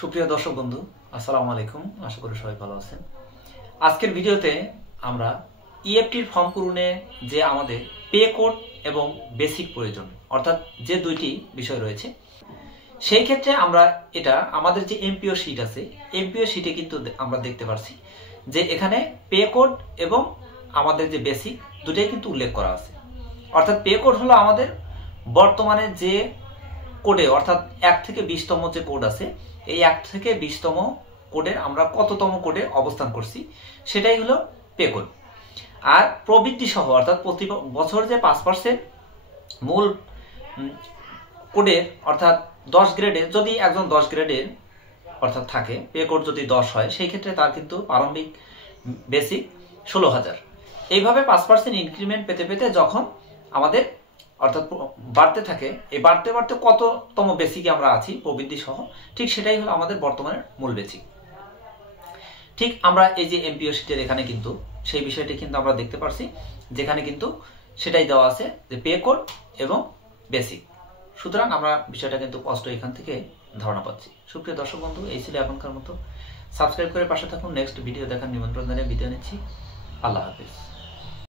সুপ্রিয় দর্শক বন্ধু, আসসালামু আলাইকুম। আশা করি সবাই ভালো আছেন। আজকের ভিডিওতে আমরা ইএফটির ফর্ম পূরণে যে আমাদের পে কোড এবং বেসিক প্রয়োজন, অর্থাৎ যে দুইটি বিষয় রয়েছে, সেই ক্ষেত্রে আমরা এটা আমাদের যে এমপিও শিট আছে, এমপিও শিটে কিন্তু আমরা দেখতে পাচ্ছি যে এখানে পে কোড এবং আমাদের যে বেসিক দুটাই কিন্তু উল্লেখ করা আছে। অর্থাৎ পে কোড হলো আমাদের বর্তমানে যে কোডে, অর্থাৎ 1 থেকে 20তম যে কোড আছে, এই 1 থেকে 20তম কোডের আমরা কততম কোডে অবস্থান করছি সেটাই হলো পে কোড। আর প্রবৃদ্ধি সহ, অর্থাৎ প্রতি বছর যে 5% মূল কোডের, অর্থাৎ 10 গ্রেডে যদি একজন 10 গ্রেডের অর্থাৎ থাকে, পে কোড যদি 10 হয়, সেই ক্ষেত্রে তার কিন্তু প্রারম্ভিক বেসিক 16,000। এইভাবে 5% ইনক্রিমেন্ট পেতে পেতে যখন আমাদের অর্থাৎ বাড়তে থাকে, এই বাড়তে বাড়তে কততম বেসিকে আমরা আছি প্রবৃদ্ধি সহ, ঠিক সেটাই হলো আমাদের বর্তমানের মূল বেসিক। ঠিক আমরা এই যে এমপিও শিটের এখানে কিন্তু সেই বিষয়টি কিন্তু আমরা দেখতে পারছি, যেখানে কিন্তু সেটাই দেওয়া আছে যে পে কোড এবং বেসিক। সুতরাং আমরা বিষয়টা কিন্তু স্পষ্ট এখান থেকে ধারণা পাচ্ছি। সুপ্রিয় দর্শক বন্ধু, এই ছিল এখনকার মতো। সাবস্ক্রাইব করে পাশে থাকুন। নেক্সট ভিডিও দেখার নিমন্ত্রণ জানিয়ে বিদায় নিচ্ছি। আল্লাহ হাফিজ।